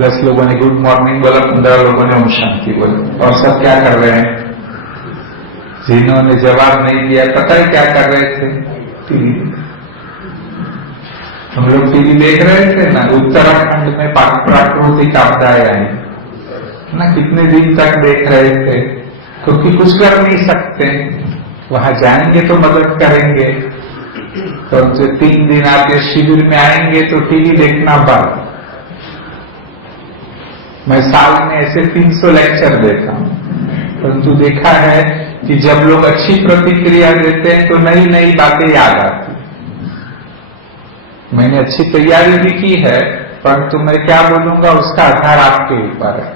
10 लोगों ने good morning बोला, 15 लोगों ने ओम शांति बोला, और सब क्या कर रहे हैं? जिन्होंने जवाब नहीं दिया पता है क्या कर रहे थे? टीवी। हम लोग टीवी देख रहे थे ना, उत्तराखंड में प्राकृतिक आपदाएं आई ना, कितने दिन तक देख रहे थे, क्योंकि कुछ कर नहीं सकते, वहां जाएंगे तो मदद करेंगे। तो जो 3 दिन आपके शिविर में आएंगे तो टीवी देखना बंद। मैं साल में ऐसे 300 लेक्चर देता हूं, परंतु देखा है कि जब लोग अच्छी प्रतिक्रिया देते हैं तो नई नई बातें याद आती। मैंने अच्छी तैयारी भी की है, परंतु मैं क्या बोलूंगा उसका आधार आपके ऊपर है।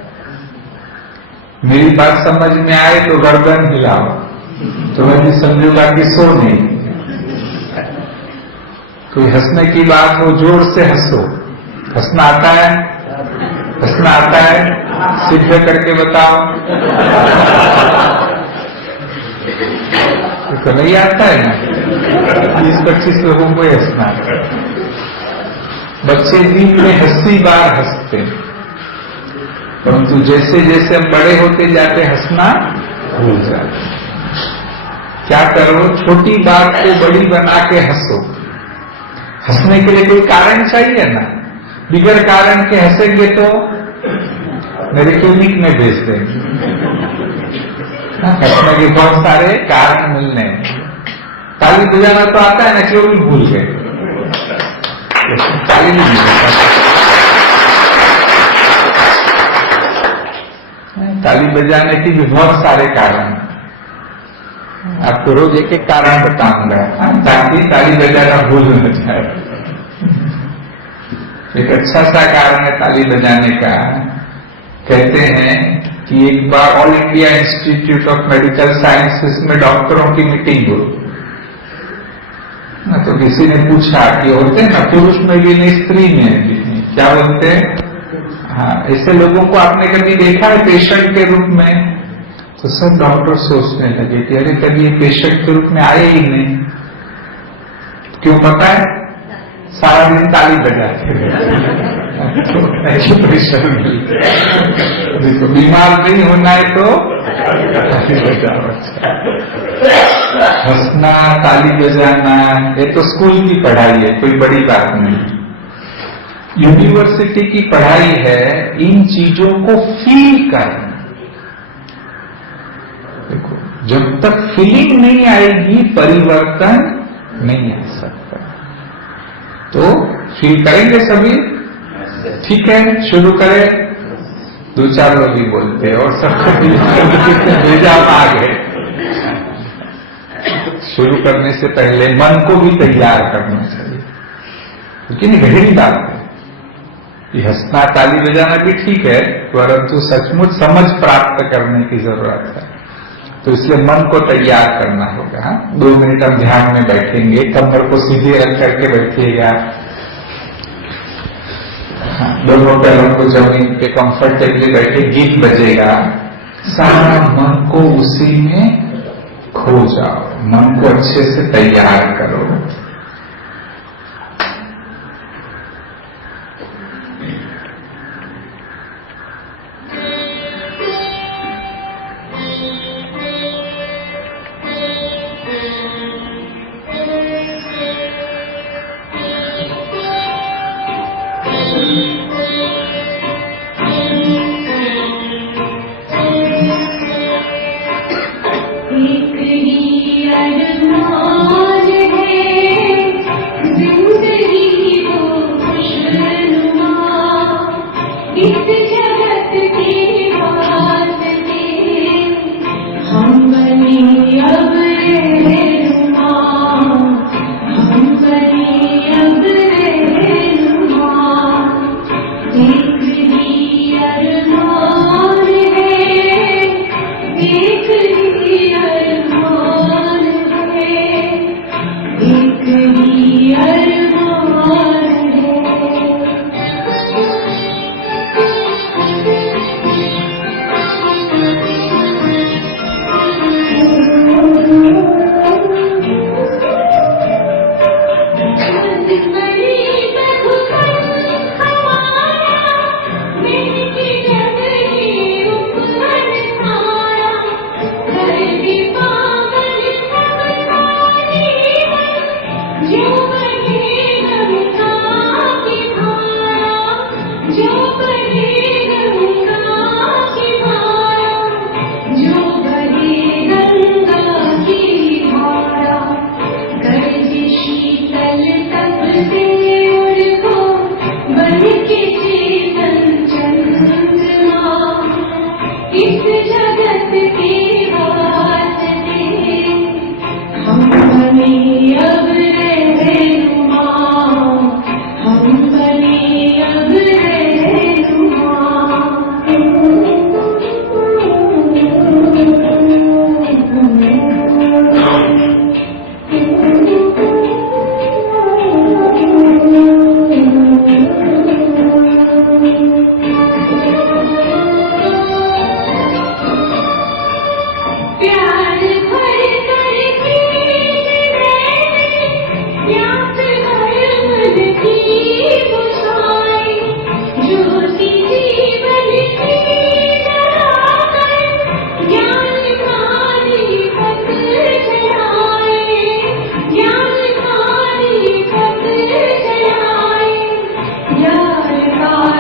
मेरी बात समझ में आए तो गर्दन हिलाओ, तो मैं भी समझूंगा कि सो नहीं। कोई हंसने की बात हो जोर से हंसो। हंसना आता है? हंसना आता है? सिद्ध करके बताओ। तो नहीं आता है ना? 20-25 लोगों को हंसना। बच्चे दिन में 80 बार हंसते, परंतु जैसे जैसे हम बड़े होते जाते हंसना भूल जाते। क्या करो, छोटी बात को बड़ी बना के हंसो। हंसने के लिए कोई कारण चाहिए ना, बिगड़ कारण के हंसेंगे तो मेरे क्लिनिक में भेज देंगे। हंसने के बहुत सारे कारण मिलने। ताली बजाना तो आता है ना, क्यों भी भूल गए? ताली नहीं बजाता। ताली बजाने की भी बहुत सारे कारण। आपको रोज एक एक कारण बताऊंगा ताकि ताली बजाना भूल न जाए। एक अच्छा सा कारण है ताली बजाने का। कहते हैं कि एक बार all India Institute of Medical Sciences में डॉक्टरों की मीटिंग हुई ना, तो किसी ने पूछा कि होते हैं ना पुरुष में भी नहीं स्त्री में भी नहीं, क्या बोलते हैं? हाँ, ऐसे लोगों को आपने कभी देखा है पेशेंट के रूप में? तो सब डॉक्टर सोचने लगे कि अरे कभी ये पेशेंट के रूप में आए ही नहीं। क्यों पता है? सारा दिन ताली बजाते देखो, बीमार नहीं होना है तो ताली बजाओ। हंसना, ताली बजाना, ये तो स्कूल की पढ़ाई है, कोई बड़ी बात नहीं। यूनिवर्सिटी की पढ़ाई है इन चीजों को फील करना। देखो, जब तक फीलिंग नहीं आएगी परिवर्तन नहीं आ सकता। तो फील करेंगे सभी? ठीक है, शुरू करें। 2-4 लोग ही बोलते हैं और सबको भेजा आगे। शुरू करने से पहले मन को भी तैयार करना चाहिए, लेकिन गहरी बात है कि हंसना ताली बजाना भी ठीक है, परंतु सचमुच समझ प्राप्त करने की जरूरत है। तो इसलिए मन को तैयार करना होगा। 2 मिनट हम ध्यान में बैठेंगे, कमर को सीधे रख करके बैठिएगा, दोनों पैरों को जमीन पे कंफर्टेबली बैठे, गीत बजेगा, सारा मन को उसी में खो जाओ, मन को अच्छे से तैयार करो।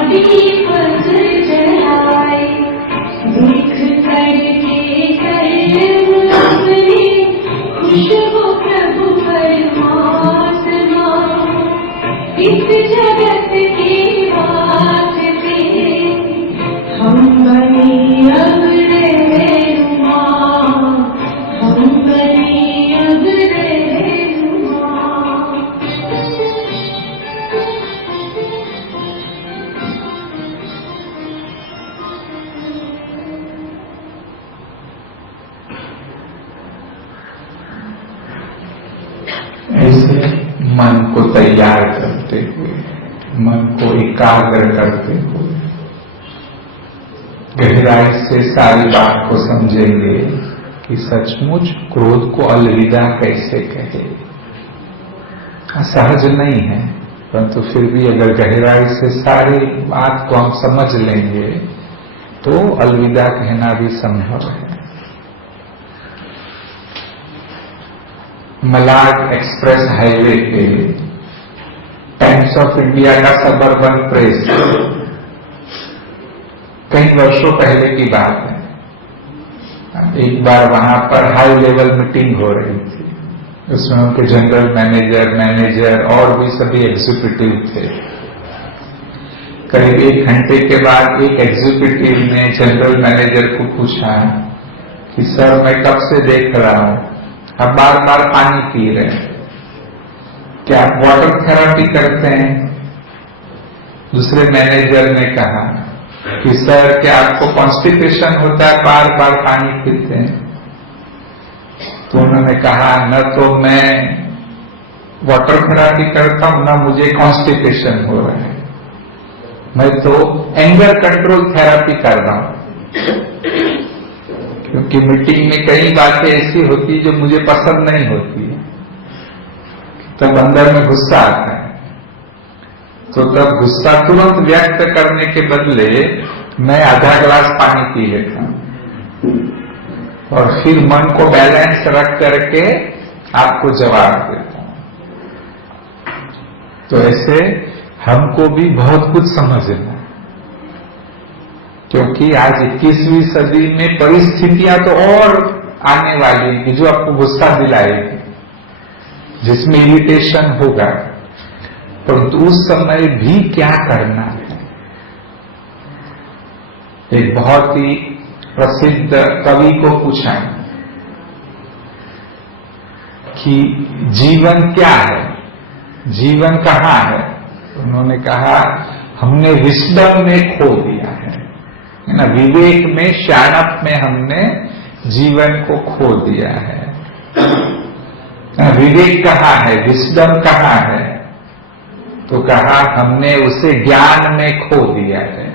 दीप जलाए, देख करके करे अपनी खुशबू प्रभु परमात्मा, इस जगत की बात पे हम बने अब रहनुमा, हम बने अब रहनुमा। ऐसे मन को तैयार करते हुए, मन को एकाग्र करते हुए गहराई से सारी बात को समझेंगे कि सचमुच क्रोध को अलविदा कैसे कहे। सहज नहीं है, परंतु फिर भी अगर गहराई से सारी बात को हम समझ लेंगे तो अलविदा कहना भी संभव है। मलाड एक्सप्रेस हाईवे पे टाइम्स ऑफ इंडिया का सबर्बन प्रेस, कई वर्षों पहले की बात है, एक बार वहां पर हाई लेवल मीटिंग हो रही थी। उसमें उनके जनरल मैनेजर और भी सभी एग्जीक्यूटिव थे। करीब 1 घंटे के बाद एक एग्जीक्यूटिव ने जनरल मैनेजर को पूछा कि सर, मैं कब से देख रहा हूं आप बार बार पानी पी रहे हैं, क्या आप वाटर थेरेपी करते हैं? दूसरे मैनेजर ने कहा कि सर, क्या आपको कॉन्स्टिपेशन होता है बार बार पानी पीते हैं? तो उन्होंने कहा, न तो मैं वाटर थेरेपी करता हूं, न मुझे कॉन्स्टिपेशन हो रहा है, मैं तो एंगर कंट्रोल थेरेपी कर रहा हूं, क्योंकि मीटिंग में कई बातें ऐसी होती जो मुझे पसंद नहीं होती है, तब अंदर में गुस्सा आता है। तो तब गुस्सा तुरंत व्यक्त करने के बदले मैं आधा ग्लास पानी पी लेता हूं और फिर मन को बैलेंस रख करके आपको जवाब देता हूं। तो ऐसे हमको भी बहुत कुछ समझना है, क्योंकि आज 21वीं सदी में परिस्थितियां तो और आने वाली हैं जो आपको गुस्सा दिलाएगी, जिसमें इरिटेशन होगा, परंतु उस समय भी क्या करना है। एक बहुत ही प्रसिद्ध कवि को पूछा कि जीवन क्या है, जीवन कहाँ है? उन्होंने कहा, हमने विस्डम में खो दिया है ना, विवेक में, शाणप में हमने जीवन को खो दिया है। विवेक कहाँ है, विस्डम कहाँ है? तो कहा, हमने उसे ज्ञान में खो दिया है।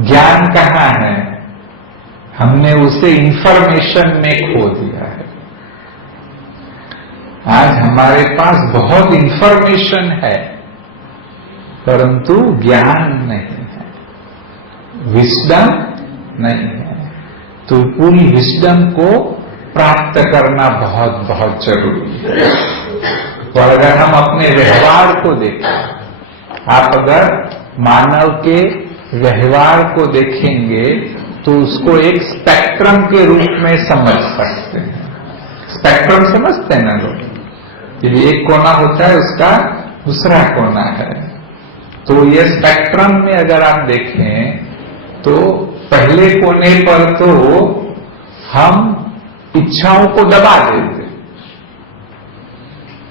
ज्ञान कहाँ है? हमने उसे इंफॉर्मेशन में खो दिया है। आज हमारे पास बहुत इंफॉर्मेशन है, परंतु ज्ञान नहीं है, विस्डम नहीं है। तो पूरी विस्डम को प्राप्त करना बहुत बहुत जरूरी है। और अगर हम अपने व्यवहार को देखें, आप अगर मानव के व्यवहार को देखेंगे तो उसको एक स्पेक्ट्रम के रूप में समझ सकते हैं। स्पेक्ट्रम समझते हैं ना लोग? यदि एक कोना होता है, उसका दूसरा कोना है। तो ये स्पेक्ट्रम में अगर आप देखें तो पहले कोने पर तो हम इच्छाओं को दबा देते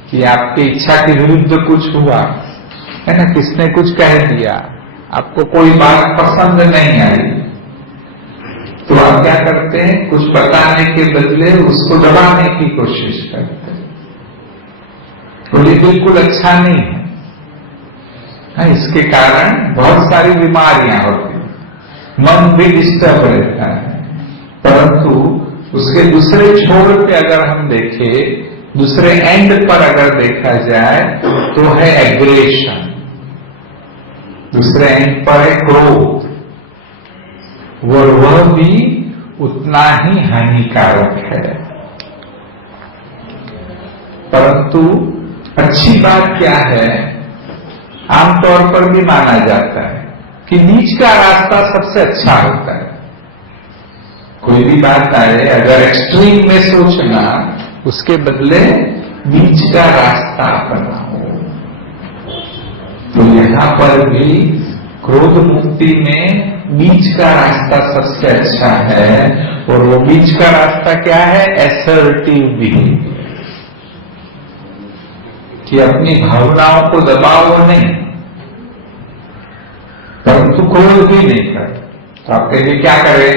कि आपकी इच्छा के विरुद्ध कुछ हुआ है ना, किसने कुछ कह दिया, आपको कोई बात पसंद नहीं आई, तो आप क्या करते हैं? कुछ बताने के बदले उसको दबाने की कोशिश करते हैं। तो ये बिल्कुल अच्छा नहीं है। इसके कारण बहुत सारी बीमारियां होती हैं, मन भी डिस्टर्ब रहता है। परंतु उसके दूसरे छोर पे अगर हम देखें, दूसरे एंड पर अगर देखा जाए तो है एग्रेशन, दूसरे एंड पर है क्रोध, वह भी उतना ही हानिकारक है। परंतु अच्छी बात क्या है आमतौर पर भी माना जाता है कि बीच का रास्ता सबसे अच्छा होता है। कोई भी बात आए, अगर एक्सट्रीम में सोचना, उसके बदले बीच का रास्ता अपनाओ। तो यहां पर भी क्रोध मुक्ति में बीच का रास्ता सबसे अच्छा है। और वो बीच का रास्ता क्या है? असर्टिव बिहेवियर, कि अपनी भावनाओं को दबाओ नहीं, परंतु क्रोध भी नहीं कर। तो आप कहिए क्या करें?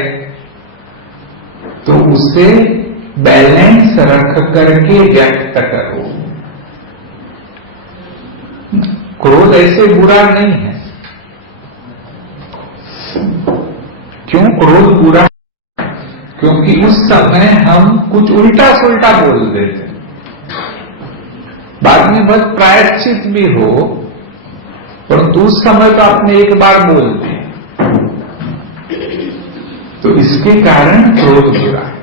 तो उसे बैलेंस रख करके व्यक्त करो। क्रोध ऐसे बुरा नहीं है। क्यों क्रोध बुरा? क्योंकि उस समय हम कुछ उल्टा सुल्टा बोल देते, बाद में बस प्रायश्चित भी हो, परंतु उस समय तो आपने एक बार बोल दिया, तो इसके कारण क्रोध बुरा है।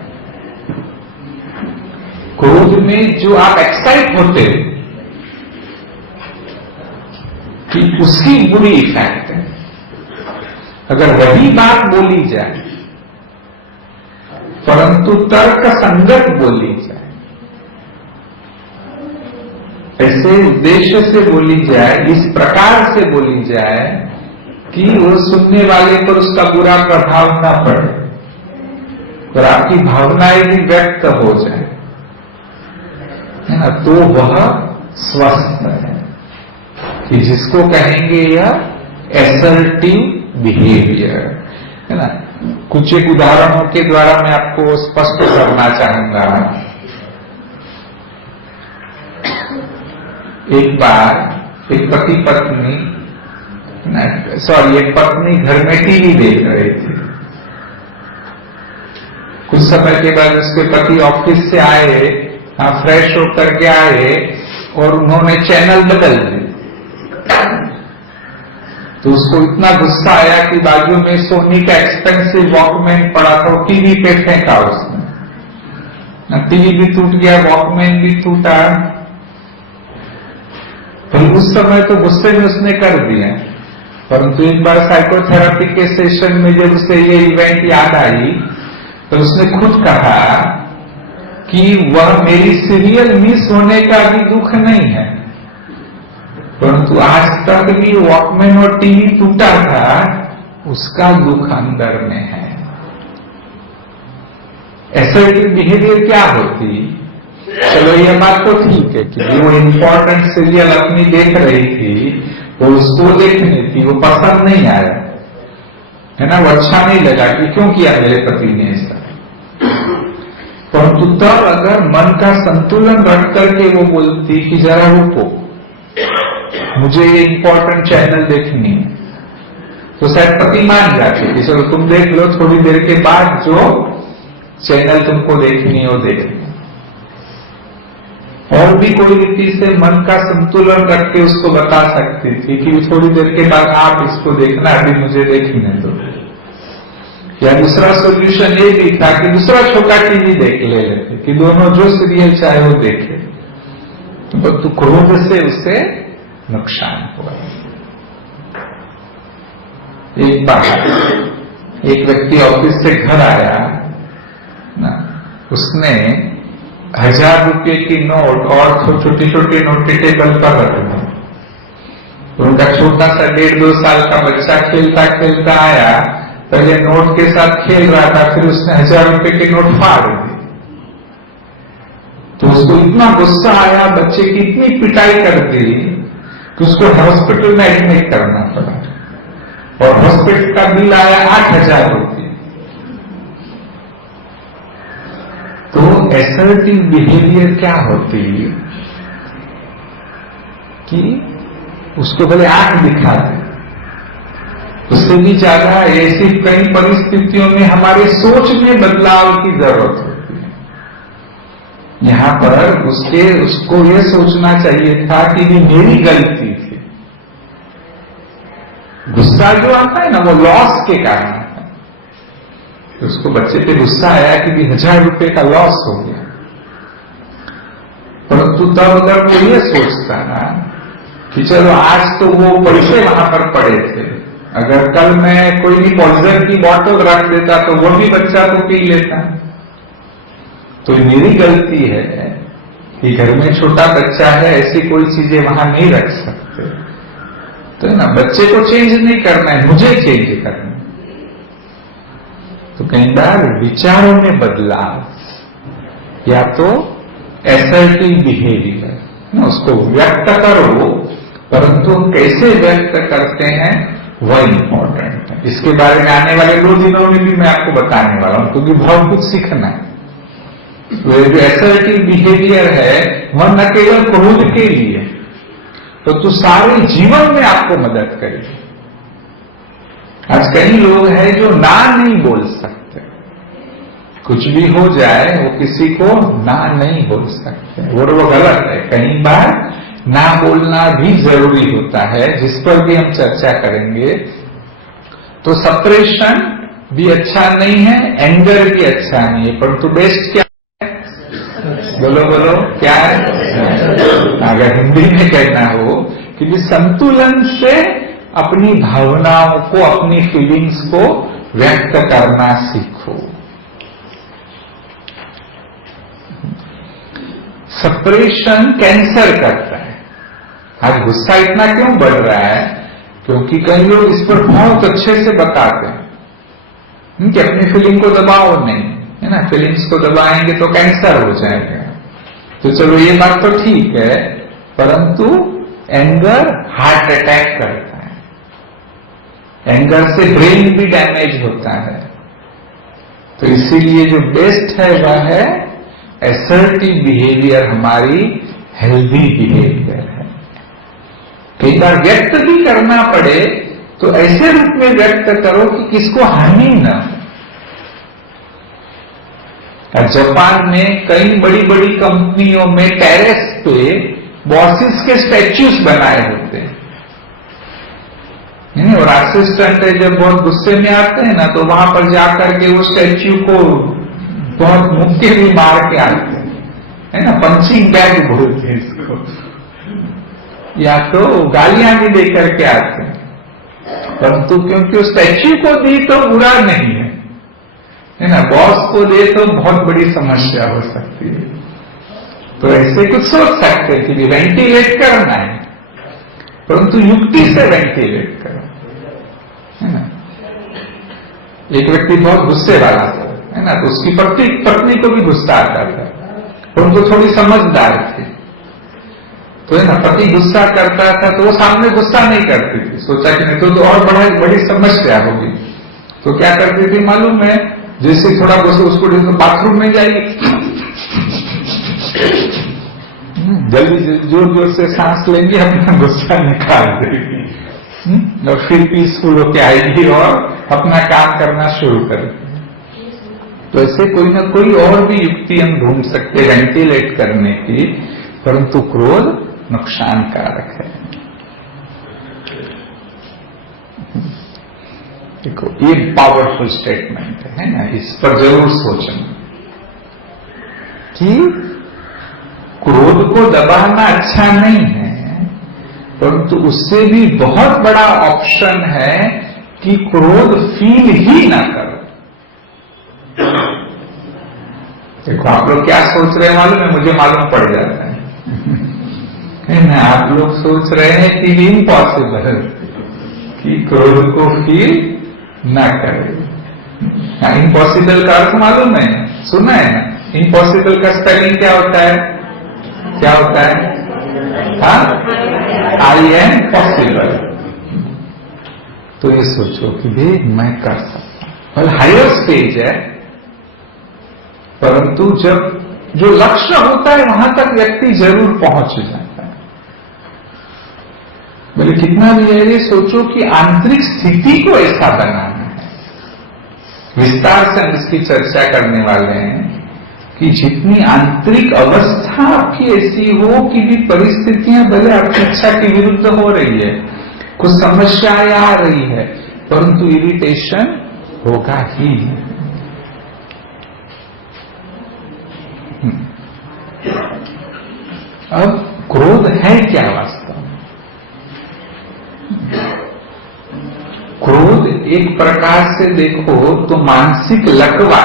क्रोध में जो आप एक्साइट होते कि उसकी बुरी इफेक्ट है। अगर वही बात बोली जाए परंतु तर्क संगत बोली जाए, ऐसे उद्देश्य से बोली जाए, इस प्रकार से बोली जाए कि वो सुनने वाले पर उसका बुरा प्रभाव न पड़े और आपकी भावनाएं भी व्यक्त हो जाए, है ना, तो वह स्वस्थ है, कि जिसको कहेंगे यह असर्टिव बिहेवियर, है ना। कुछ एक उदाहरणों के द्वारा मैं आपको स्पष्ट करना चाहूंगा। एक बार एक पति पत्नी, एक पत्नी घर में टीवी देख रही थी। कुछ समय के बाद उसके पति ऑफिस से आए, फ्रेश होकर के आए और उन्होंने चैनल बदल दिए। तो उसको इतना गुस्सा आया कि बाजू में सोनी का एक्सपेंसिव वॉकमैन पड़ा था, टीवी पे फेंका उसने। टीवी भी टूट गया, वॉकमैन भी टूटा। तो उस समय तो गुस्से में उसने कर दिया, परंतु एक बार साइकोथेरेपी के सेशन में जब उसे ये इवेंट याद आई तो उसने खुद कहा कि वह मेरी सीरियल मिस होने का भी दुख नहीं है, परंतु आज तक भी वॉकमैन और टीवी टूटा था, उसका दुख अंदर में है। असर्टिव बिहेवियर क्या होती? चलो ये बात तो ठीक है कि वो इम्पोर्टेंट सीरियल अपनी देख रही थी, वो उसको देखनी थी, वो पसंद नहीं आया, है ना, वो अच्छा नहीं लगा कि क्यों किया मेरे पति ने ऐसा। परंतु तब अगर मन का संतुलन रख करके वो बोलती कि जरा रुको, मुझे ये इंपॉर्टेंट चैनल देखनी है, तो शायद पति मान जाते कि चलो तुम देख लो, थोड़ी देर के बाद जो चैनल तुमको देखनी हो देखनी। और भी कोई रीति से मन का संतुलन रख के उसको बता सकती थी कि थोड़ी देर के बाद आप इसको देखना, अभी मुझे देखने दो। या दूसरा सोल्यूशन ये भी था कि दूसरा छोटा टीवी देख लेते, कि दोनों जो सीरियल चाहे वो देखे, तो क्रोध से उसे नुकसान हुआ। एक बार एक व्यक्ति ऑफिस से घर आया ना, उसने 1000 रुपए की नोट और छोटे छोटे नोट टेबल पर रखना। उनका छोटा सा 1.5-2 साल का बच्चा खेलता खेलता आया, पहले नोट के साथ खेल रहा था, फिर उसने 1000 रुपए के नोट फाड़ दिए। तो उसको इतना गुस्सा आया, बच्चे की इतनी पिटाई कर दी कि उसको हॉस्पिटल में एडमिट करना पड़ा, और हॉस्पिटल का बिल आया 8000 रुपये। तो असर्टिव बिहेवियर क्या होती है कि उसको भले आंख दिखा दे, उससे भी ज्यादा ऐसी कई परिस्थितियों में हमारे सोच में बदलाव की जरूरत होती है। यहां पर उसको ये सोचना चाहिए था कि ये मेरी गलती थी। गुस्सा जो आता है ना, वो लॉस के कारण आता है। तो उसको बच्चे पे गुस्सा आया कि 1000 रुपए का लॉस हो गया, परंतु तब अगर वो ये सोचता ना कि कि चलो आज तो वो पैसे वहां पर पड़े थे, अगर कल मैं कोई भी पॉइजन की बॉटल रख देता तो वो भी बच्चा तो पी लेता। तो मेरी गलती है कि घर में छोटा बच्चा है, ऐसी कोई चीजें वहां नहीं रख सकते। तो है ना, बच्चे को चेंज नहीं करना है, मुझे चेंज करना है। तो कई बार विचारों में बदलाव, या तो असर्टिव बिहेवियर, उसको व्यक्त करो, परंतु कैसे व्यक्त करते हैं वह इंपॉर्टेंट है। इसके बारे में आने वाले 2 दिनों में भी मैं आपको बताने वाला हूं, क्योंकि बहुत कुछ सीखना है। तो जो असर्टिव बिहेवियर है वह न केवल क्रोध के लिए, तो सारे जीवन में आपको मदद करेगी। आज कई लोग हैं जो ना नहीं बोल सकते, कुछ भी हो जाए वो किसी को ना नहीं बोल सकते, और वो गलत है। कई बार ना बोलना भी जरूरी होता है, जिस पर भी हम चर्चा करेंगे। तो सप्रेशन भी अच्छा नहीं है, एंगर भी अच्छा नहीं है, परंतु बेस्ट क्या है? बोलो बोलो, क्या है? अगर हिंदी में कहना हो कि संतुलन से अपनी भावनाओं को, अपनी फीलिंग्स को व्यक्त करना सीखो। सप्रेशन कैंसर करता है। आज गुस्सा इतना क्यों बढ़ रहा है? क्योंकि कई लोग इस पर बहुत अच्छे से बताते हैं कि अपनी फीलिंग को दबाओ नहीं, है ना, फीलिंग्स को दबाएंगे तो कैंसर हो जाएगा। तो चलो ये बात तो ठीक है, परंतु एंगर हार्ट अटैक करता है, एंगर से ब्रेन भी डैमेज होता है। तो इसीलिए जो बेस्ट है वह है असर्टिव बिहेवियर, हमारी हेल्दी बिहेवियर है। कई बार व्यक्त भी करना पड़े तो ऐसे रूप में व्यक्त करो कि किसको हानि न हो। जापान में कई बड़ी बड़ी कंपनियों में टेरेस पे बॉसेस के स्टैच्यूज बनाए होते हैं, और असिस्टेंट जब बहुत गुस्से में आते हैं ना, तो वहां पर जाकर के वो स्टैच्यू को बहुत मुक्के भी मार के आते हैं, है ना, पंचिंग बैग बोलते हैं इसको, या तो गालियां भी देकर के आते हैं। परंतु क्योंकि उस स्टैच्यू को दी तो बुरा नहीं है ना, बॉस को दे तो बहुत बड़ी समस्या हो सकती है। तो ऐसे कुछ सोच सकते हैं कि वेंटिलेट करना है, परंतु युक्ति से वेंटिलेट करो, है ना। एक व्यक्ति बहुत गुस्से वाला था, है ना, तो उसकी पत्नी को भी गुस्सा आता था, परंतु थोड़ी समझदार थी। तो है ना, पति गुस्सा करता था तो वो सामने गुस्सा नहीं करती थी, सोचा कि नहीं तो और बड़ी समस्या होगी। तो क्या करती थी मालूम है, जैसे थोड़ा गुस्सा उसको तो बाथरूम में जाएगी, जल्दी जोर जोर से सांस लेंगी, अपना गुस्सा निकाल देगी, और फिर पीसफुल होकर आएगी और अपना काम करना शुरू करेगी। तो ऐसे कोई ना कोई और भी युक्ति हम ढूंढ सकते वेंटिलेट करने की, परंतु क्रोध नुकसानकारक है। देखो ये पावरफुल स्टेटमेंट है ना, इस पर जरूर सोचना कि क्रोध को दबाना अच्छा नहीं है, परंतु उससे भी बहुत बड़ा ऑप्शन है कि क्रोध फील ही ना करो। देखो आप लोग क्या सोच रहे हैं मालूम है, मुझे मालूम पड़ जाता है ना। आप लोग सोच रहे हैं कि इम्पॉसिबल कि क्रोध को फील ना करे। इम्पॉसिबल का अर्थ मालूम है, सुना है ना? इम्पॉसिबल का स्पेलिंग क्या होता है? क्या होता है? I am possible. तो ये सोचो कि भाई मैं कर सकता हूं, हायर स्टेज है, परंतु जब जो लक्ष्य होता है वहां तक व्यक्ति जरूर पहुंच जाता है। बोले कितना भी है, ये सोचो कि आंतरिक स्थिति को ऐसा बनाना है। विस्तार से हम इसकी चर्चा करने वाले हैं कि जितनी आंतरिक अवस्था आपकी ऐसी हो कि भी परिस्थितियां भले आपकी इच्छा के विरुद्ध हो रही है, कुछ समस्याएं आ रही है, परंतु इरिटेशन होगा ही। अब क्रोध है क्या वास्तव में? क्रोध एक प्रकार से देखो तो मानसिक लकवा।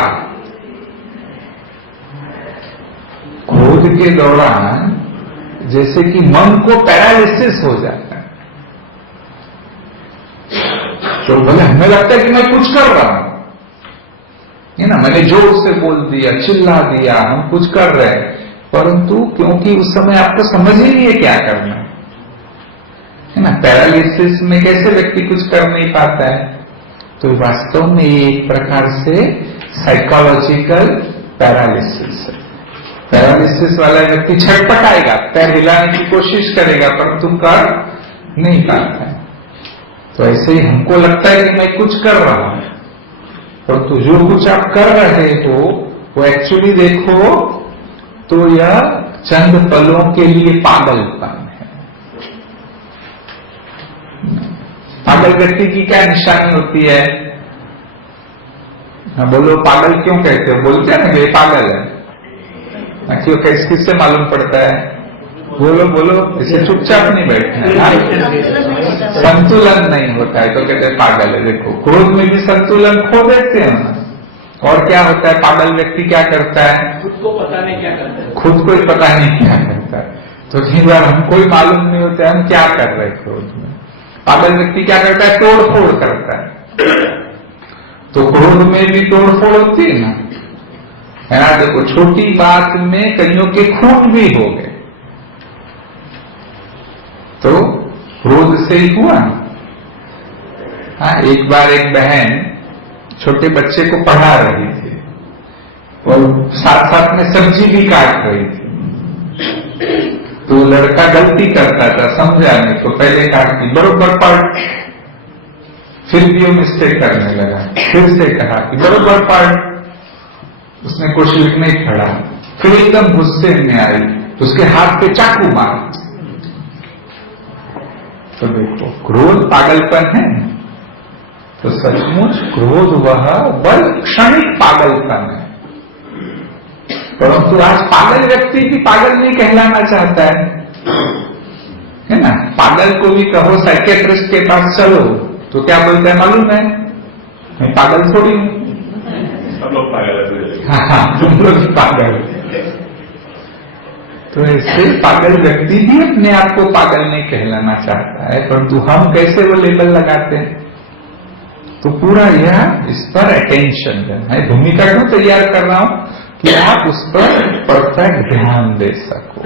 क्रोध के दौरान जैसे कि मन को पैरालिसिस हो जाता है। तो भले हमें लगता है कि मैं कुछ कर रहा हूं, है ना, मैंने जोर से बोल दिया, चिल्ला दिया, हम कुछ कर रहे हैं, परंतु क्योंकि उस समय आपको समझ ही नहीं है क्या करना है ना। पैरालिसिस में कैसे व्यक्ति कुछ कर नहीं पाता है? तो वास्तव में ये एक प्रकार से साइकोलॉजिकल पैरालिसिस है। पैरालिसिस वाला व्यक्ति छटपटाएगा, पैर हिलाने की कोशिश करेगा, परंतु कर नहीं पाता है। तो ऐसे ही हमको लगता है कि मैं कुछ कर रहा हूं, परंतु जो कुछ आप कर रहे हो वो एक्चुअली देखो तो यह चंद पलों के लिए पागलपन है। पागल व्यक्ति की क्या निशानी होती है? हाँ बोलो, पागल क्यों कहते हो? बोलते हैं ना ये पागल है, क्यों? किससे मालूम पड़ता है? बोलो बोलो, इसे चुपचाप नहीं बैठना है। संतुलन नहीं होता है तो कहते हैं पागल है। देखो क्रोध में भी संतुलन खो देते हैं ना। और क्या होता है? पागल व्यक्ति क्या करता है? खुद को पता नहीं क्या करता है, खुद को ही पता नहीं क्या करता है। तो कई बार हमको ही मालूम नहीं होता है हम क्या कर रहे हैं क्रोध में। पागल व्यक्ति क्या करता है? तोड़ फोड़ करता है। तो क्रोध में भी तोड़ फोड़ होती है ना, है ना। देखो छोटी बात में कईयों के खून भी हो गए, तो क्रोध से ही हुआ। हाँ, एक बार एक बहन छोटे बच्चे को पढ़ा रही थी और साथ साथ में सब्जी भी काट रही थी। तो लड़का गलती करता था, समझा नहीं, तो पहले काटती बरोबर पढ़, फिर भी वो मिस्टेक करने लगा, फिर से कहा कि बरोबर पढ़, उसने कुछ लिख नहीं पढ़ा, फिर एकदम गुस्से में आई तो उसके हाथ पे चाकू मार। तो देखो क्रोध पागलपन है। तो सचमुच क्रोध वह बल क्षणिक पागलपन है, परंतु आज पागल व्यक्ति भी पागल नहीं कहलाना चाहता है ना। पागल को भी कहो साइकेट्रिस्ट के पास चलो तो क्या बोलता है मालूम है? मैं पागल थोड़ी हूं। सब लोग पागल है। हाँ, तुम लोग भी पागल। तो ऐसे पागल व्यक्ति भी अपने आप को पागल नहीं कहलाना चाहता है, परंतु हम कैसे वो लेबल लगाते हैं? तो पूरा यह इस पर अटेंशन देना है। भूमिका क्यों तैयार कर रहा हूं कि आप उस पर परफेक्ट ध्यान दे सको।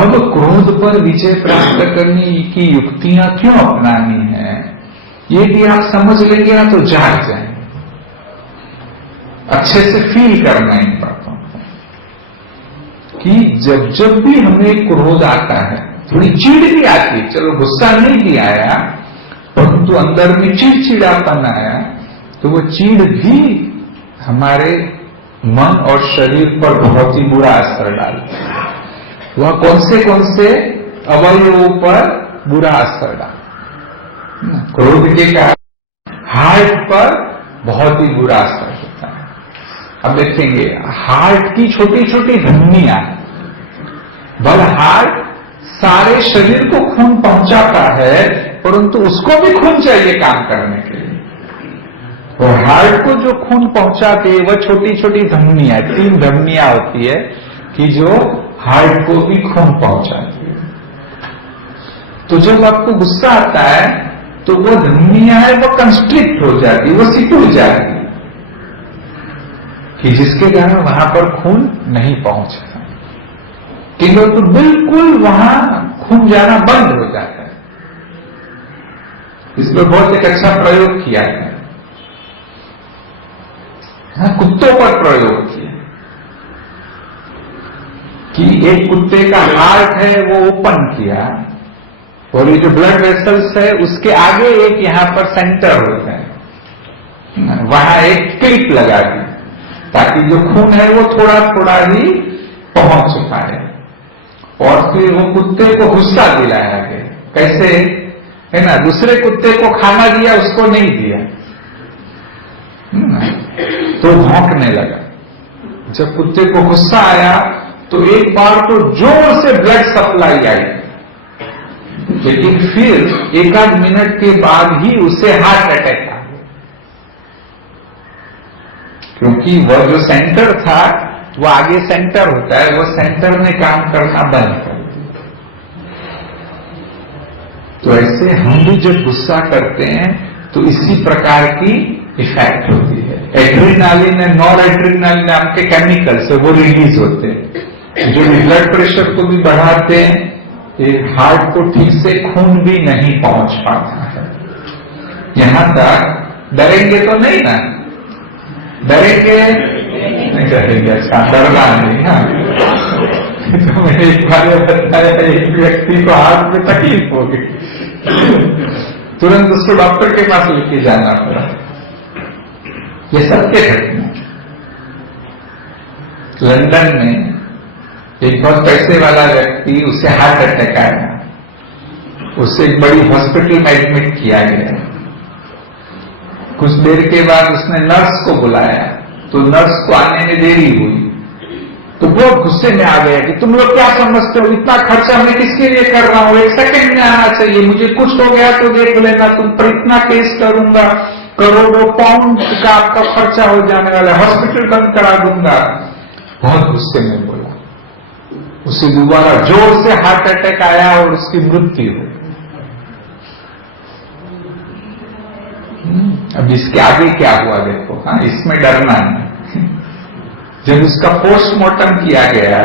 अब क्रोध पर विजय प्राप्त करने की युक्तियां क्यों अपनानी है, ये भी आप समझ लेंगे ना तो जाग जाएंगे। अच्छे से फील करना इन बातों को कि जब जब भी हमें क्रोध आता है, थोड़ी चिढ़ भी आती है, चलो गुस्सा नहीं भी आया परंतु अंदर में चिड़चिड़ापन आया, तो वो चिढ़ भी हमारे मन और शरीर पर बहुत ही बुरा असर डालता है। वह कौन से अवयवों पर बुरा असर डालता? क्रोध के कारण हार्ट पर बहुत ही बुरा असर होता है। अब देखेंगे हार्ट की छोटी छोटी धमनियां, बल हार्ट सारे शरीर को खून पहुंचाता है, परंतु उसको भी खून चाहिए काम करने के लिए। और हार्ट को जो खून पहुंचाती है वह छोटी छोटी धमनियां, 3 धमनियां होती है कि जो हार्ट को भी खून पहुंचाती है। तो जब आपको गुस्सा आता है तो वो धमनियां है वो कंस्ट्रिक्ट हो जाती, वो सिकुड़ जाती, कि जिसके कारण वहां पर खून नहीं पहुंचता, तो बिल्कुल वहां खून जाना बंद हो जाता है। इस पर बहुत एक अच्छा प्रयोग किया है, कुत्तों पर प्रयोग किया कि एक कुत्ते का हार्ट है वो ओपन किया और ये जो ब्लड वेसल्स है उसके आगे एक यहां पर सेंटर होता है, वहां एक क्लिप लगा दी ताकि जो खून है वो थोड़ा थोड़ा ही पहुंच पाए। और फिर वो कुत्ते को गुस्सा दिलाया गया, कैसे है ना, दूसरे कुत्ते को खाना दिया उसको नहीं दिया, तो भौंकने लगा। जब कुत्ते को गुस्सा आया तो एक बार तो जोर से ब्लड सप्लाई आई लेकिन फिर एक आध मिनट के बाद ही उसे हार्ट अटैक आ गया, क्योंकि वह जो सेंटर था वो आगे सेंटर होता है, वो सेंटर में काम करना बंद कर दिया। तो ऐसे हम भी जब गुस्सा करते हैं तो इसी प्रकार की इफेक्ट होती है। एड्रेनालिन और नॉर एड्रेनालिन नाम के केमिकल्स है वो रिलीज होते हैं, जो ब्लड प्रेशर को भी बढ़ाते हैं, हार्ट को ठीक से खून भी नहीं पहुंच पाता है। यहां तक डरेंगे तो नहीं ना, डरेंगे नहीं डरेंगे, अच्छा डरना नहीं। हाँ, तो मैंने एक बार बताया, एक व्यक्ति को हार्ट में तकलीफ हो गई, तुरंत उसको डॉक्टर के पास लेके जाना पड़ा। ये सत्य घटना। लंदन में एक बहुत पैसे वाला व्यक्ति, उसे हार्ट अटैक आया, उसे एक बड़ी हॉस्पिटल में एडमिट किया गया। कुछ देर के बाद उसने नर्स को बुलाया, तो नर्स को आने में देरी हुई, तो बहुत गुस्से में आ गया कि तुम लोग क्या समझते हो, इतना खर्चा मैं किसके लिए कर रहा हूं, एक सेकंड में आना चाहिए, मुझे कुछ हो गया तो देख लेना, तुम पर इतना केस करूंगा, करोड़ों पाउंड का आपका खर्चा हो जाने वाला है, हॉस्पिटल बंद करा दूंगा। बहुत गुस्से में बोला, उसे दोबारा जोर से हार्ट अटैक आया और उसकी मृत्यु हो। अब इसके आगे क्या हुआ देखो। हाँ, इसमें डरना नहीं। जब उसका पोस्टमार्टम किया गया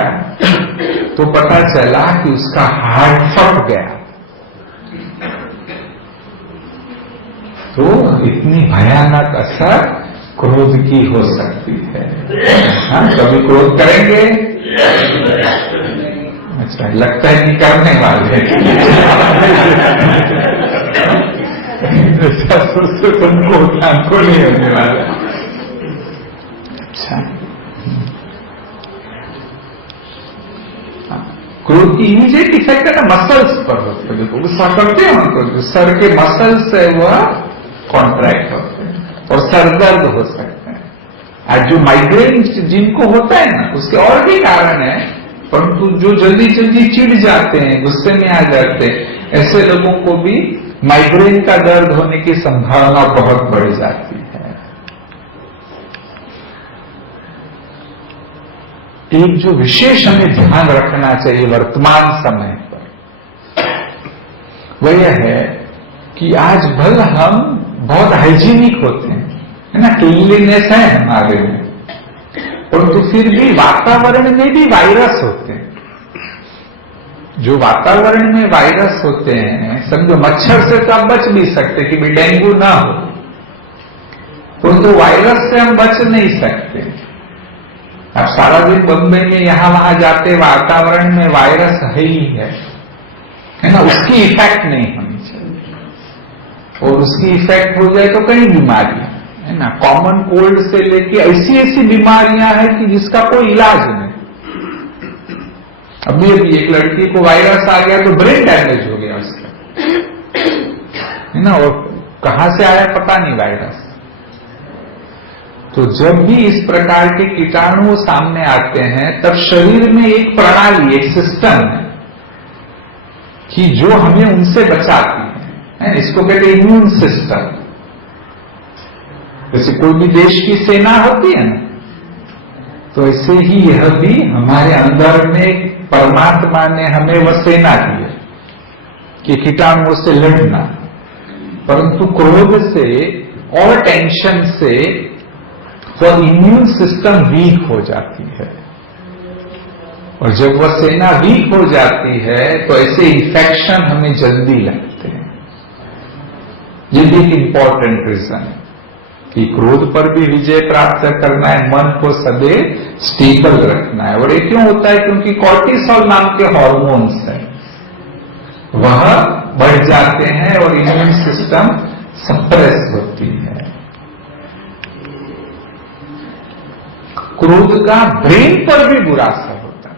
तो पता चला कि उसका हार्ट फट गया। तो इतनी भयानक असर क्रोध की हो सकती है। हाँ, कभी क्रोध करेंगे? अच्छा, लगता है कि करने वाले से तुमको को नहीं होने वाला। अच्छा, क्रोध की इमीडिएट इफेक्ट है ना मसल्स पर होते हैं। देखो गुस्सा करते हैं उनको, जो सर के मसल्स है वह कॉन्ट्रैक्ट होते हैं और सर दर्द हो सकते हैं। आज जो माइग्रेन जिनको होता है ना, उसके और भी कारण है, परंतु जो जल्दी जल्दी चिढ़ जाते हैं, गुस्से में आ जाते हैं, ऐसे लोगों को भी माइग्रेन का दर्द होने की संभावना बहुत बढ़ जाती है। एक जो विशेष हमें ध्यान रखना चाहिए वर्तमान समय पर, वह यह है कि आज भले हम बहुत हाइजीनिक होते हैं, है ना, क्लीनलीनेस है हमारे में, परंतु फिर भी वातावरण में भी वायरस होते हैं। जो वातावरण में वायरस होते हैं, समझो मच्छर से तो आप बच भी सकते कि भी डेंगू ना हो, परंतु वायरस से हम बच नहीं सकते। आप सारा दिन बम्बई में यहां वहां जाते, वातावरण में वायरस है ही है ना, उसकी इफेक्ट नहीं होनी चाहिए, और उसकी इफेक्ट हो जाए तो कई बीमारियां है ना, कॉमन कोल्ड से लेके ऐसी ऐसी बीमारियां हैं कि जिसका कोई इलाज नहीं। अभी एक लड़की को वायरस आ गया तो ब्रेन डैमेज हो गया उसका, है ना, और कहां से आया पता नहीं वायरस। तो जब भी इस प्रकार के कीटाणु सामने आते हैं, तब शरीर में एक प्रणाली, एक सिस्टम है कि जो हमें उनसे बचाती है, इसको कहते हैं इम्यून सिस्टम। जैसे कोई भी देश की सेना होती है ना, तो ऐसे ही यह भी हमारे अंदर में परमात्मा ने हमें वह सेना दी है कि कीटाणुओं से लड़ना। परंतु क्रोध से और टेंशन से वह इम्यून सिस्टम वीक हो जाती है, और जब वह सेना वीक हो जाती है तो ऐसे इन्फेक्शन हमें जल्दी लगते हैं। ये भी एक इंपॉर्टेंट रीजन है कि क्रोध पर भी विजय प्राप्त करना है, मन को सदैव स्टेबल रखना है। और ये क्यों होता है? क्योंकि कॉर्टिसोल नाम के हॉर्मोन्स हैं, वह बढ़ जाते हैं और इम्यून सिस्टम सप्रेस होती है। क्रोध का ब्रेन पर भी बुरा असर होता है।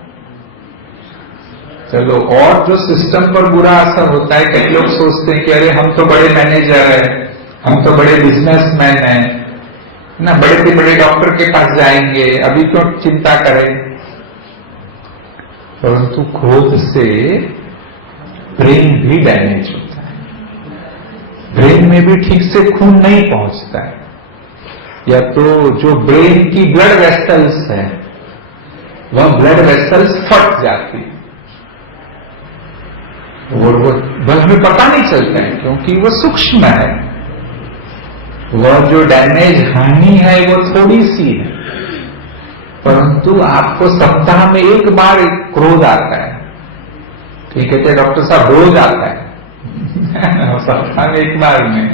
चलो, और जो सिस्टम पर बुरा असर होता है, कई लोग सोचते हैं कि अरे हम तो बड़े मैनेजर हैं, हम तो बड़े बिजनेसमैन हैं ना, बड़े से बड़े डॉक्टर के पास जाएंगे, अभी क्यों चिंता करें। परंतु क्रोध से ब्रेन भी डैमेज होता है, ब्रेन में भी ठीक से खून नहीं पहुंचता है, या तो जो ब्रेन की ब्लड वेसल्स है वह ब्लड वेसल्स फट जाती है और वो बस हमें पता नहीं चलता है क्योंकि वो सूक्ष्म है, वह जो डैमेज हानि है वो थोड़ी सी है, परंतु आपको सप्ताह में एक बार क्रोध आता है, ठीक है, डॉक्टर साहब रोज आता है सप्ताह में एक बार में,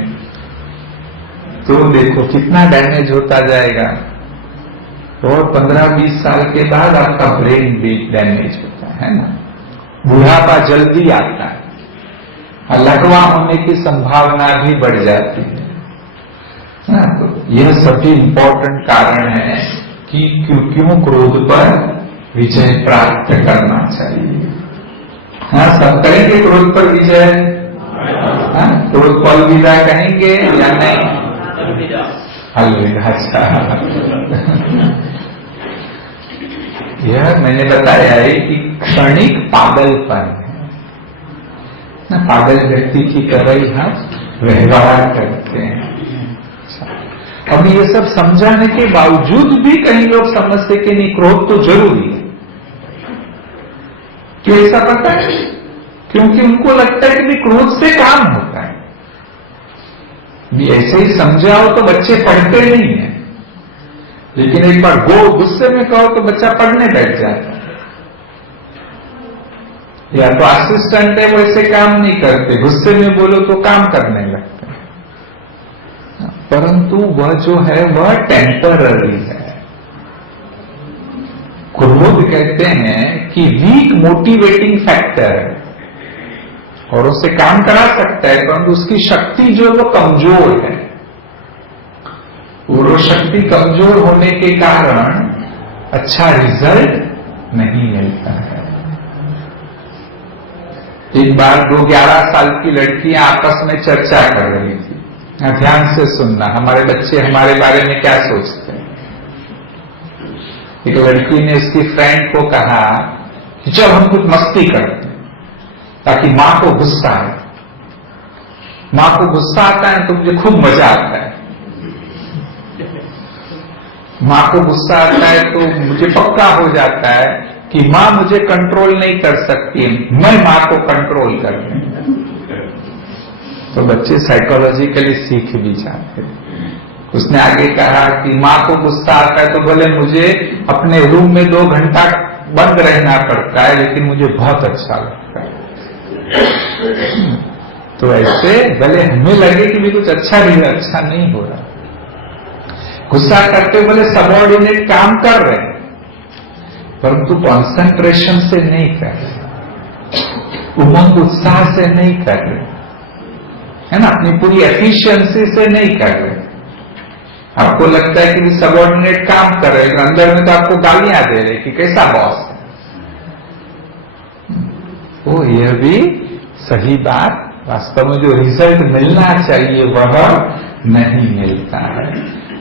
तो देखो कितना डैमेज होता जाएगा, और 15-20 साल के बाद आपका ब्रेन भी डैमेज होता है ना, बुढ़ापा जल्दी आता है, लकवा होने की संभावना भी बढ़ जाती है ना। तो यह सभी इंपॉर्टेंट कारण है कि क्यों क्रोध पर विजय प्राप्त करना चाहिए। हाँ, सब करेंगे क्रोध पर विजय, हाँ, क्रोध को अलविदा कहेंगे या नहीं? अलविदा। अच्छा, यह मैंने बताया है कि क्षणिक पागलपन है ना, पागल व्यक्ति की तरह ही हम व्यवहार करते हैं। अब ये सब समझाने के बावजूद भी कई लोग समझते कि नहीं क्रोध तो जरूरी है। क्यों ऐसा पता है? क्योंकि उनको लगता है कि क्रोध से काम होता है। भी ऐसे ही समझाओ तो बच्चे पढ़ते नहीं है, लेकिन एक बार गुस्से में कहो तो बच्चा पढ़ने बैठ जाता है। या तो असिस्टेंट है वो ऐसे काम नहीं करते, गुस्से में बोलो तो काम करने लगते हैं, परंतु वह जो है वह टेम्पररी है। क्रोध कहते हैं कि वीक मोटिवेटिंग फैक्टर है और उससे काम करा सकता है, परंतु उसकी शक्ति जो है वो कमजोर है। वो शक्ति कमजोर होने के कारण अच्छा रिजल्ट नहीं मिलता है। एक बार 11 साल की लड़कियां आपस में चर्चा कर रही थी, ध्यान से सुनना, हमारे बच्चे हमारे बारे में क्या सोचते हैं। एक लड़की ने उसकी फ्रेंड को कहा कि चल हम कुछ मस्ती करते हैं ताकि मां को गुस्सा आए। मां को गुस्सा आता है तो मुझे खूब मजा आता है, मां को गुस्सा आता है तो मुझे पक्का हो जाता है कि मां मुझे कंट्रोल नहीं कर सकती, मैं मां को कंट्रोल कर लूं। तो बच्चे साइकोलॉजिकली सीख भी जाते हैं। उसने आगे कहा कि मां को गुस्सा आता है तो भले मुझे अपने रूम में 2 घंटा बंद रहना पड़ता है, लेकिन मुझे बहुत अच्छा लगता है। तो ऐसे भले हमें लगे कि भी कुछ अच्छा नहीं हो रहा, गुस्सा करते भले सबऑर्डिनेट काम कर रहे हैं, परंतु कॉन्सेंट्रेशन से नहीं कर रहे, उमंग उत्साह से नहीं कर रहे, है ना, अपनी पूरी एफिशिएंसी से नहीं कर रहे। आपको लगता है कि सबऑर्डिनेट काम कर रहे हैं, अंदर में तो आपको गालियां दे रहे कि कैसा बॉस है। तो यह भी सही बात, वास्तव में जो रिजल्ट मिलना चाहिए वह नहीं मिलता है।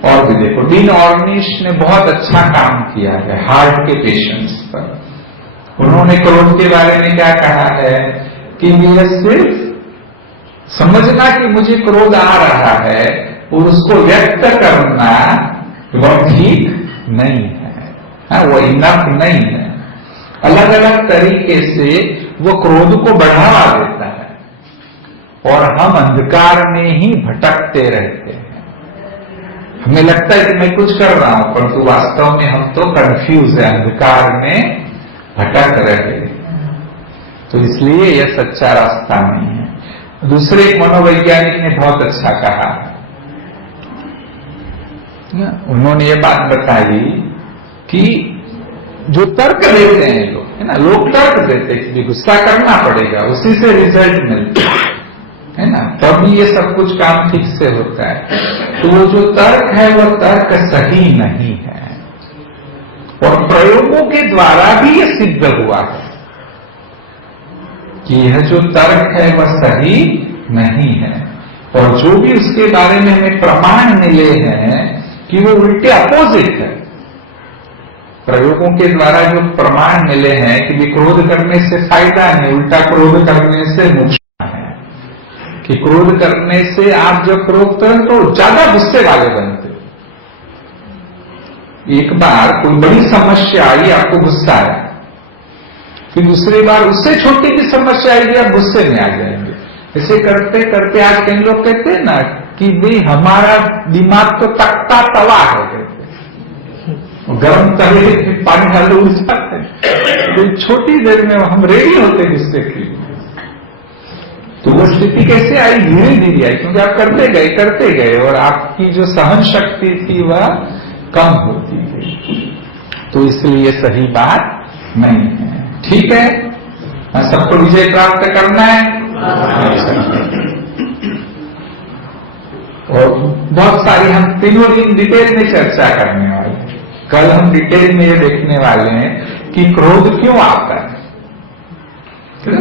और भी देखो, डीन ऑर्निश ने बहुत अच्छा काम किया है हार्ट के पेशेंट्स पर। उन्होंने क्रोध के बारे में क्या कहा है कि यह सिर्फ समझना कि मुझे क्रोध आ रहा है और उसको व्यक्त करना वह ठीक नहीं है, वो इनफ नहीं है। अलग अलग तरीके से वो क्रोध को बढ़ावा देता है और हम अंधकार में ही भटकते रहते हैं। हमें लगता है कि मैं कुछ कर रहा हूं, परंतु वास्तव में हम तो कंफ्यूज है, अंधकार में भटक रहे। तो इसलिए यह सच्चा रास्ता नहीं है। दूसरे एक मनोवैज्ञानिक ने बहुत अच्छा कहा, उन्होंने ये बात बताई कि जो तर्क देते हैं लोग, है ना, लोग तर्क देते हैं कि गुस्सा करना पड़ेगा, उसी से रिजल्ट मिलता है ना, तभी ये सब कुछ काम ठीक से होता है। तो वो जो तर्क है वह तर्क सही नहीं है, और प्रयोगों के द्वारा भी ये सिद्ध हुआ है कि यह जो तर्क है वह सही नहीं है। और जो भी उसके बारे में हमें प्रमाण मिले हैं कि वो उल्टे अपोजिट है, प्रयोगों के द्वारा जो प्रमाण मिले हैं कि भी क्रोध करने से फायदा नहीं, उल्टा क्रोध करने से नुकसान है। कि क्रोध करने से आप जब क्रोध करें तो ज्यादा गुस्से वाले बनते। एक बार कोई बड़ी समस्या आई, आपको गुस्सा आया, फिर दूसरी बार उससे छोटी भी समस्या आएगी, आप गुस्से में आ जाएंगे। ऐसे करते करते आज कई लोग कहते हैं ना कि भाई हमारा दिमाग तो तख्ता तवा है, कहते गर्म तवे में पानी डालो उड़ जाते हैं, तो छोटी देर में हम रेडी होते गुस्से के लिए। तो वो स्थिति कैसे आई? धीरे धीरे आई, क्योंकि आप करते गए और आपकी जो सहन शक्ति थी वह कम होती गई। तो इसलिए सही बात नहीं है। ठीक है, सबको विजय प्राप्त करना है। और बहुत सारी हम तीनों दिन डिटेल में चर्चा करने वाले हैं। कल हम डिटेल में ये देखने वाले हैं कि क्रोध क्यों आता है।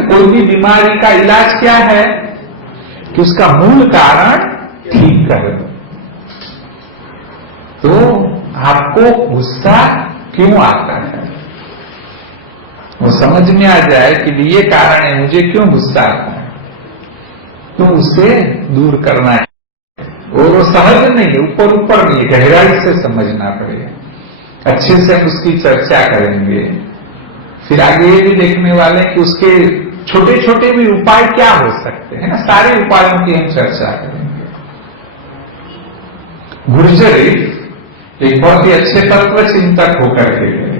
कोई भी बीमारी का इलाज क्या है कि उसका मूल कारण ठीक कर दो। तो आपको गुस्सा क्यों आता है वो समझ में आ जाए कि ये कारण है मुझे क्यों गुस्सा आता है, तो उसे दूर करना है। और वो सहज नहीं है, ऊपर ऊपर नहीं, गहराई से समझना पड़ेगा। अच्छे से हम उसकी चर्चा करेंगे। फिर आगे ये भी देखने वाले कि उसके छोटे छोटे भी उपाय क्या हो सकते हैं ना, सारे उपायों की हम चर्चा करेंगे। गुर्जर एक बहुत ही अच्छे तत्व चिंतक होकर के गए।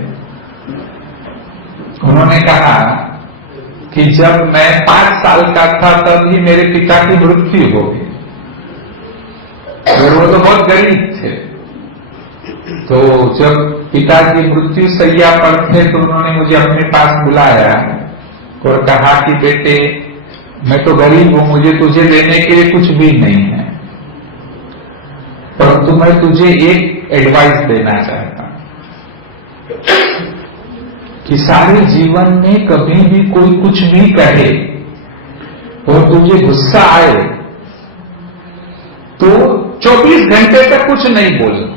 उन्होंने कहा कि जब मैं 5 साल का था तब ही मेरे पिता की मृत्यु हो गई। वो तो बहुत गरीब थे। तो जब पिताजी मृत्यु सैया पर थे तो उन्होंने मुझे अपने पास बुलाया और कहा कि बेटे मैं तो गरीब हूं, मुझे तुझे देने के लिए कुछ भी नहीं है, परंतु मैं तुझे एक एडवाइस देना चाहता हूं कि सारे जीवन में कभी भी कोई कुछ भी कहे और तुझे गुस्सा आए तो 24 घंटे तक कुछ नहीं बोलना।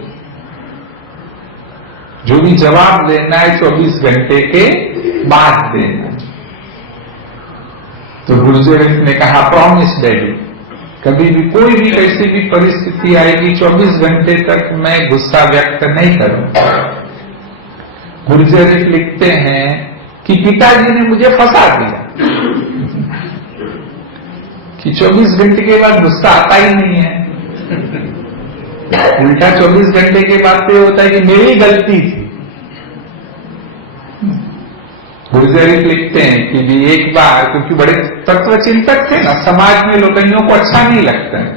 जो भी जवाब देना है 24 घंटे के बाद देना। तो गुरुजी ने कहा प्रॉमिस डैडी, कभी भी कोई भी ऐसी भी परिस्थिति आएगी 24 घंटे तक मैं गुस्सा व्यक्त नहीं करूंगा। गुरुजी लिखते हैं कि पिताजी ने मुझे फंसा दिया कि 24 घंटे के बाद गुस्सा आता ही नहीं है। उल्टा 24 घंटे के बाद तो होता है कि मेरी गलती थी। गुरुजी लिखते हैं कि भी एक बार, क्योंकि बड़े तत्व चिंतक थे ना, समाज में लोगों को अच्छा नहीं लगता है,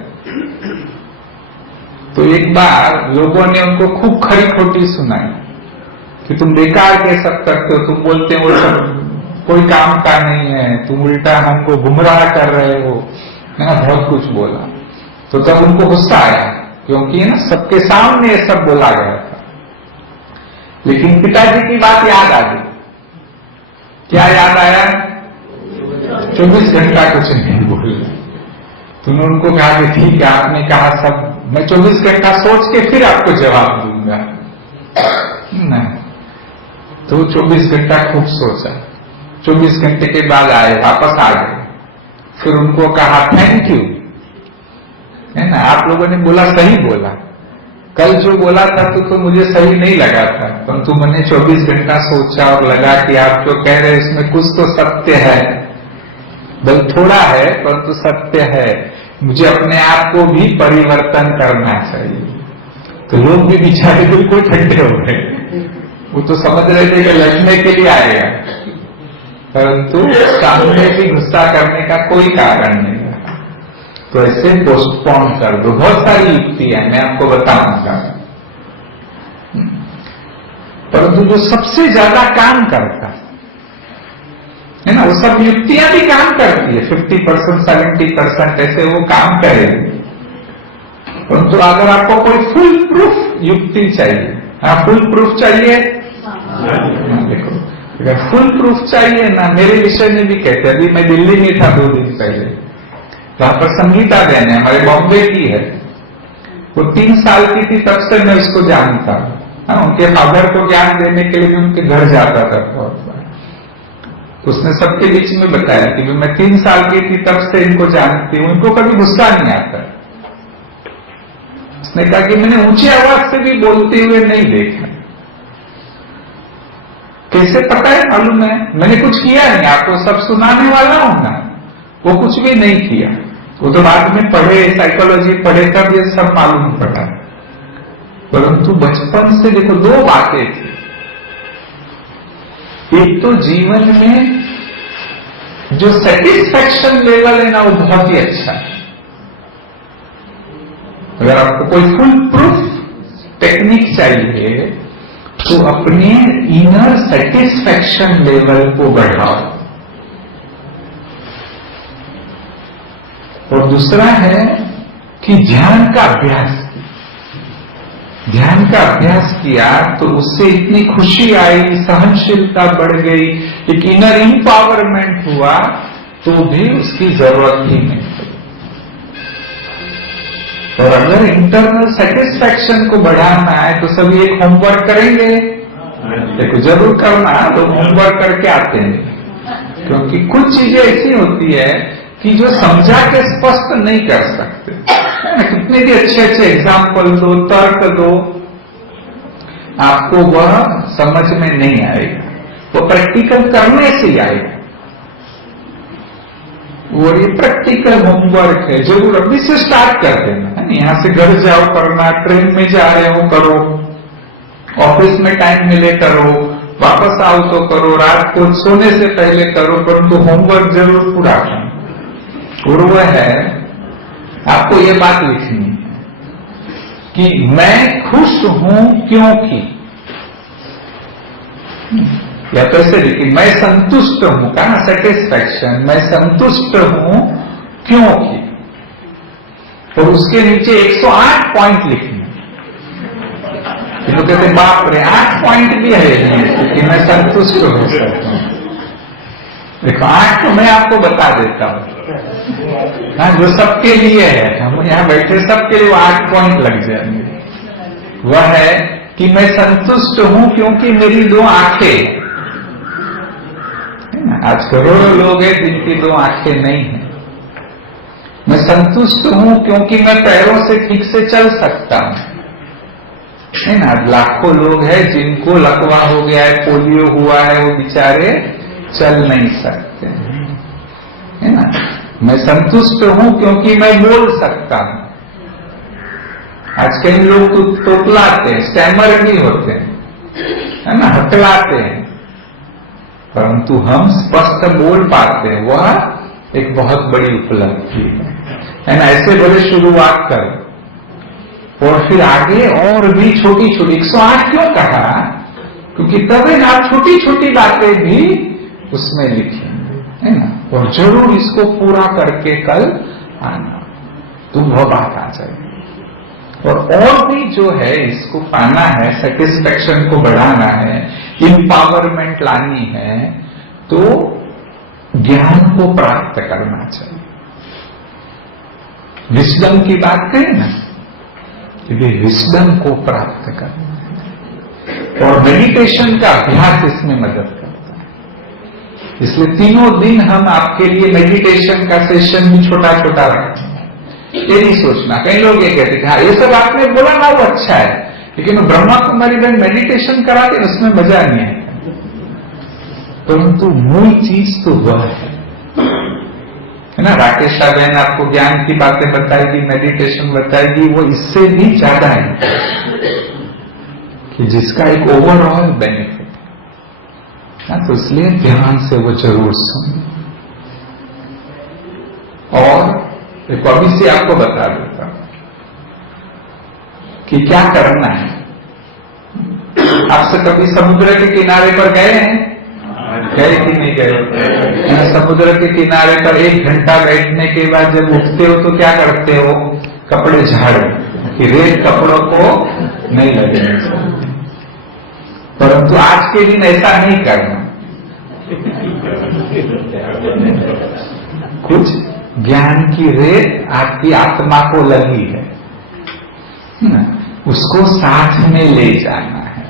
तो एक बार लोगों ने उनको खूब खरी खोटी सुनाई कि तुम बेकार के सब करते हो, तुम बोलते हो वो सब कोई काम का नहीं है, तुम उल्टा हमको गुमराह कर रहे हो, है ना, बहुत कुछ बोला। तो तब उनको गुस्सा आया, क्योंकि ना सबके सामने ये सब बोला गया था। लेकिन पिताजी की बात याद आ गई। क्या याद आया? 24 घंटा कुछ नहीं बोला। तो उन्होंने उनको कहा कि ठीक है, आपने कहा सब, मैं 24 घंटा सोच के फिर आपको जवाब दूंगा। नहीं, तो 24 घंटा खूब सोचा। 24 घंटे के बाद आए, वापस आ गए। फिर उनको कहा थैंक यू, है ना, आप लोगों ने बोला सही बोला, कल जो बोला था तो मुझे सही नहीं लगा था, परंतु मैंने 24 घंटा सोचा और लगा कि आप जो कह रहे हैं इसमें कुछ तो सत्य है, बल थोड़ा है परंतु सत्य है, मुझे अपने आप को भी परिवर्तन करना चाहिए। तो लोग भी बेचारे बिल्कुल ठंडे हो गए। वो तो समझ रहे थे कि लड़ने के लिए आएगा, परंतु सामने भी गुस्सा करने का कोई कारण नहीं। तो ऐसे पोस्टपोन कर दो। बहुत सारी युक्ति है, मैं आपको बताऊंगा, परंतु जो सबसे ज्यादा काम करता है ना, वो सब युक्तियां भी काम करती है, 50% 70% ऐसे वो काम करेगी। परंतु अगर आपको कोई फुल प्रूफ युक्ति चाहिए, हाँ फुल प्रूफ चाहिए, देखो अगर फुल प्रूफ चाहिए ना, मेरे विषय में भी कहते हैं। अभी मैं दिल्ली में था 2 दिन पहले, जहां पर संगीता बहन है, हमारे बॉम्बे की है, वो 3 साल की थी तब से मैं उसको जानता हूं। उनके फादर को ज्ञान देने के लिए भी उनके घर जाता था बहुत बार। उसने सबके बीच में बताया कि मैं 3 साल की थी तब से इनको जानती हूं, इनको कभी गुस्सा नहीं आता। उसने कहा कि मैंने ऊंची आवाज से भी बोलते हुए नहीं देखा। कैसे पता है? मालूम है, मैंने कुछ किया नहीं, आपको सब सुनाने वाला हूं ना। वो कुछ भी नहीं किया, वो तो बाद में पढ़े, साइकोलॉजी पढ़े तब ये सब मालूम पड़ा। परंतु बचपन से देखो 2 बातें थी। एक तो जीवन में जो सेटिस्फैक्शन लेवल है ना, वो बहुत ही अच्छा है। अगर आपको कोई फुल प्रूफ टेक्निक चाहिए तो अपने इनर सेटिस्फैक्शन लेवल को बढ़ाओ। और दूसरा है कि ध्यान का अभ्यास किया तो उससे इतनी खुशी आई, सहनशीलता बढ़ गई, एक इनर इंपावरमेंट हुआ, तो भी उसकी जरूरत ही नहीं। और अगर इंटरनल सेटिस्फैक्शन को बढ़ाना है तो सभी एक होमवर्क करेंगे। देखो जरूर करना, तो होमवर्क करके आते हैं, क्योंकि कुछ चीजें ऐसी होती है कि जो समझा के स्पष्ट नहीं कर सकते। कितने भी अच्छे अच्छे एग्जाम्पल दो, तर्क दो, आपको वह समझ में नहीं आएगा, वो प्रैक्टिकल करने से ही आएगा। और ये प्रैक्टिकल होमवर्क है, जरूर अभी से स्टार्ट कर देना। यहां से घर जाओ करना, ट्रेन में जा रहे हो करो, ऑफिस में टाइम मिले करो, वापस आओ तो करो, रात को सोने से पहले करो, परंतु होमवर्क जरूर पूरा करो। और वह है, आपको ये बात लिखनी है कि मैं खुश हूं क्योंकि, या तो ऐसे लिखी, मैं संतुष्ट हूं, कहा सेटिस्फैक्शन, मैं संतुष्ट हूं क्योंकि, और उसके नीचे 108 पॉइंट लिखने। तो कहते बाप रे 8 पॉइंट भी है कि मैं संतुष्ट हो सकता हूं। देखो 8 तो मैं आपको बता देता हूं, जो सबके लिए है, हम यहां बैठे सबके लिए 8 पॉइंट लग जाएंगे। वह है कि मैं संतुष्ट हूं क्योंकि मेरी 2 आंखें, आज करोड़ों लोग हैं जिनकी 2 आंखें नहीं है। मैं संतुष्ट हूं क्योंकि मैं पैरों से ठीक से चल सकता हूं, है ना। लाखों लोग हैं जिनको लकवा हो गया है, पोलियो हुआ है, वो बेचारे चल नहीं सकते, है ना। मैं संतुष्ट हूं क्योंकि मैं बोल सकता हूं। आज कई लोग तो तोतलाते हैं, स्टैमर भी होते हैं, है ना, हकलाते हैं, परंतु हम स्पष्ट बोल पाते हैं, वह एक बहुत बड़ी उपलब्धि है ना। ऐसे बोले शुरुआत करो और फिर आगे और भी छोटी छोटी 108 क्यों कहा, क्योंकि तब है ना छोटी छोटी बातें भी उसमें लिखेंगे, है ना। और जरूर इसको पूरा करके कल आना, तो वह बात आ जाएगी। और भी जो है इसको पाना है, सेटिस्फैक्शन को बढ़ाना है, इंपावरमेंट लानी है, तो ज्ञान को प्राप्त करना चाहिए। विस्डम की बात करें ना, विस्डम को प्राप्त करना है, और मेडिटेशन का अभ्यास इसमें मदद करता है। इसलिए 3 दिन हम आपके लिए मेडिटेशन का सेशन भी छोटा छोटा रखते हैं। ये नहीं सोचना, कई लोग ये कहते हैं हाँ ये सब आपने बोला ना वो अच्छा है, लेकिन ब्रह्मा कुमारी बहन मेडिटेशन कराते उसमें मजा नहीं है। परंतु मूल चीज तो वह है ना। राकेशा बहन आपको ज्ञान की बातें बताएगी, मेडिटेशन बताएगी, वो इससे भी ज्यादा है कि जिसका एक ओवरऑल बेनिफिट है। तो इसलिए ध्यान से वो जरूर सुनिए। और एक अभी से आपको बता देता हूं कि क्या करना है। आपसे कभी समुद्र के किनारे पर गए हैं? गए कि नहीं गए? समुद्र के किनारे पर 1 घंटा बैठने के बाद जब उठते हो तो क्या करते हो? कपड़े झाड़ो कि रेत कपड़ों को नहीं लगेंगे। परंतु आज के दिन ऐसा नहीं करना। कुछ ज्ञान की रेत आपकी आत्मा को लगी है ना, उसको साथ में ले जाना है।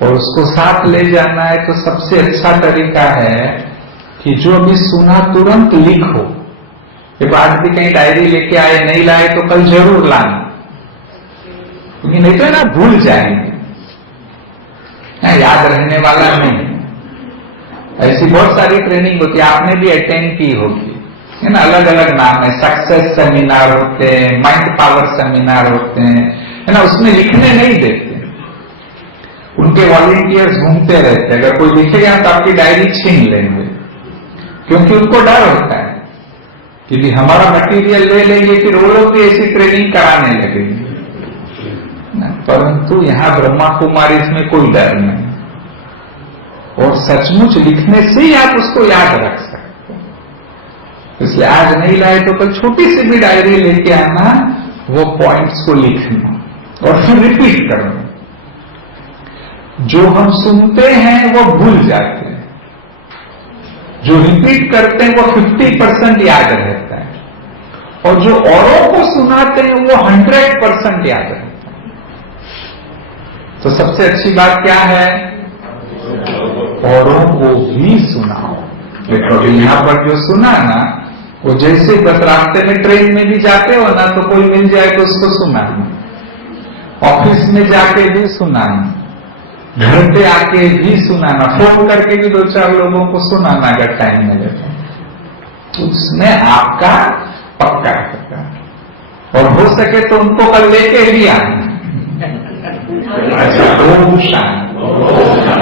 और उसको साथ ले जाना है तो सबसे अच्छा तरीका है कि जो अभी सुना तुरंत लिखो। जब आज भी कहीं डायरी लेके आए, नहीं लाए तो कल जरूर लाना, क्योंकि नहीं तो ना भूल जाएंगे, ना याद रहने वाला नहीं। ऐसी बहुत सारी ट्रेनिंग होती है, आपने भी अटेंड की होगी, है ना, अलग अलग नाम है, सक्सेस सेमिनार होते हैं, माइंड पावर सेमिनार होते हैं, है ना, उसमें लिखने नहीं देते, उनके वॉलंटियर्स घूमते रहते हैं, अगर कोई लिखेगा तो आपकी डायरी छीन लेंगे, क्योंकि उनको डर होता है कि हमारा मटेरियल ले लेंगे, फिर वो लोग भी ऐसी ट्रेनिंग कराने लगेंगे। परंतु यहां ब्रह्मा कुमारी इसमें कोई डर नहीं, और सचमुच लिखने से ही आप उसको याद रख सकते हो। इसलिए आज नहीं लाए तो कल छोटी सी भी डायरी लेके आना, वो पॉइंट्स को लिखना और फिर रिपीट करना। जो हम सुनते हैं वो भूल जाते हैं, जो रिपीट करते हैं वो 50% याद रहता है, और जो औरों को सुनाते हैं वो 100% याद रहता है। तो सबसे अच्छी बात क्या है, औरों को भी सुनाओ। देखो अभी यहां पर जो सुना ना, वो जैसे बस रास्ते में ट्रेन में भी जाते हो ना, तो कोई मिल जाए तो उसको सुनाना, ऑफिस में जाके भी सुनाना, घर पे आके भी सुनाना, फोन करके भी 2-4 लोगों को सुनाना अगर टाइम मिले तो उसमें आपका पक्का होगा। और हो सके तो उनको कल लेके भी आना। अच्छा, ओम शांति।